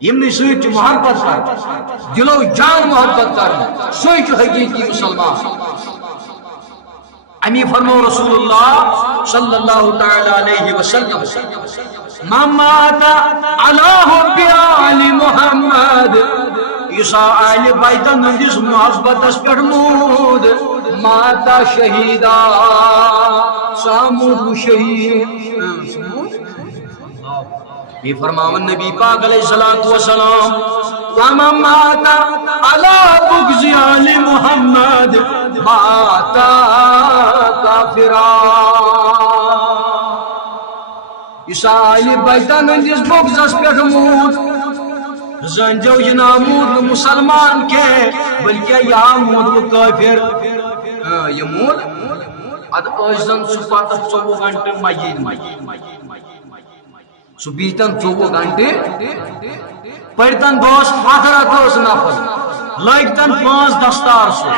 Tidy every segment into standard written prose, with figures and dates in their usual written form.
یمنی سۭتۍ چھِ محبت کر دلو جان محبت کر سُے چھُ حقیقی مسلمان امی فرمو رسول اللہ صلی اللہ تعالی علیہ وسلم من مات علی حب آل محمد یسا آل بیتن ہندس محبتس پٮ۪ٹھ موٗد ماتا شہیدا سامود شہید یہ فرماون نبی پاک علیہ الصلوۃ والسلام ومن مات علی بغض آل محمد مات کافرا یس آل بیتن ہندس بغضس پٮ۪ٹھ موٗد زن جو یہ نامود مسلمان کے بلکہ یہ مود کافر یہ مود اد ازن سپات 24 گھنٹے مسجد سو بیتن 24 گھنٹے پڑتن دوس حضرت اس نفل لگتن 5 دستار سو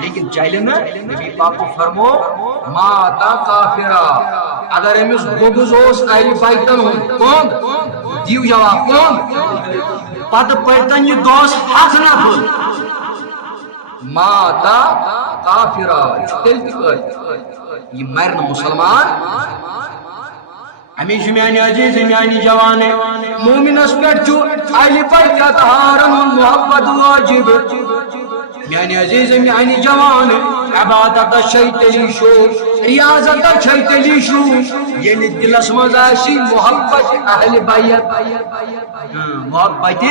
لیکن چلے نا نبی پاک فرمو ماتا کافرا اگر امس بغض اس اہل بیتن کون دیو جواب کون پتہ پڑتن یہ دوس حق نفل ماتا کافرا تیل تک یہ مرن مسلمان ہمیشہ میانی عزیز میانی جوانے مومنس پٮ۪ٹھ چھُ اہل بیت ہارن محبت واجب میانی عزیز میانی جوانے عبادت چھے تیلی شو ریاضت چھے تیلی شو یعنی دلس مز آسی محبت اہل بیت محبت